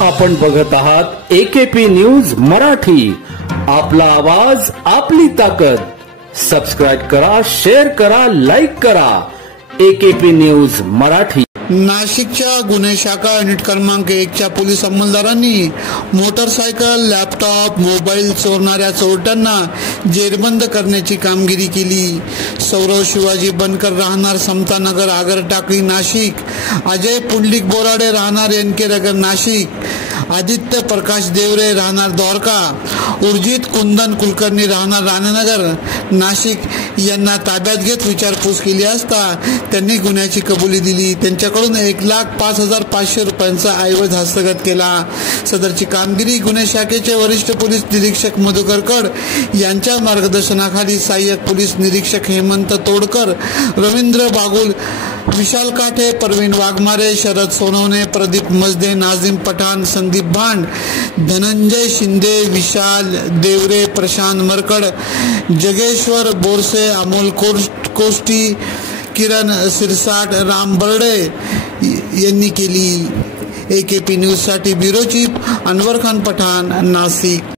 आपण बघत आहात AKP न्यूज मराठी। आपला आवाज आपली ताकद। सबस्क्राइब करा, शेअर करा, लाईक करा। AKP news Marathi. नाशिकच्या गुन्हे शाखा युनिट क्रमांक 1 च्या पोलीस अंमलदारांनी मोटरसायकल, लॅपटॉप, मोबाईल चोरणाऱ्या चोरट्यांना जेरबंद करण्याची कामगिरी केली। सौरव शिवाजी बनकर राहणार समतानगर आगर टाकळी नाशिक, अजय पुंडलिक बोराडे राहणार NK नगर नाशिक, आदित्य प्रकाश देवरे राहणार द्वारका, उर्जित कुंदन कुलकर्णी राहणार राणेनगर नाशिक यांना ताब्यात घेत विचारपूस केली असता त्यांनी गुन्ह्याची कबुली दिली। त्यांच्याकडून 1,05,500 रुपयांचा ऐवज हस्तगत केला। सदरची कामगिरी गुन्हे शाखेचे वरिष्ठ पोलीस निरीक्षक मधुकर कड यांच्या मार्गदर्शनाखाली सहाय्यक पोलीस निरीक्षक हेमंत तोडकर, रवींद्र बागुल, विशाल काठे, परवीन वाघमारे, शरद सोनवणे, प्रदीप मजदे, नाझीम पठाण, संदीप भांड, धनंजय शिंदे, विशाल देवरे, प्रशांत मरकड, जगेश्वर बोरसे, अमोल कोष्टी, किरण सिरसाट, राम बर्डे यांनी केली। AKP न्यूज साठी ब्युरो चीफ अनवर खान पठाण, नाशिक।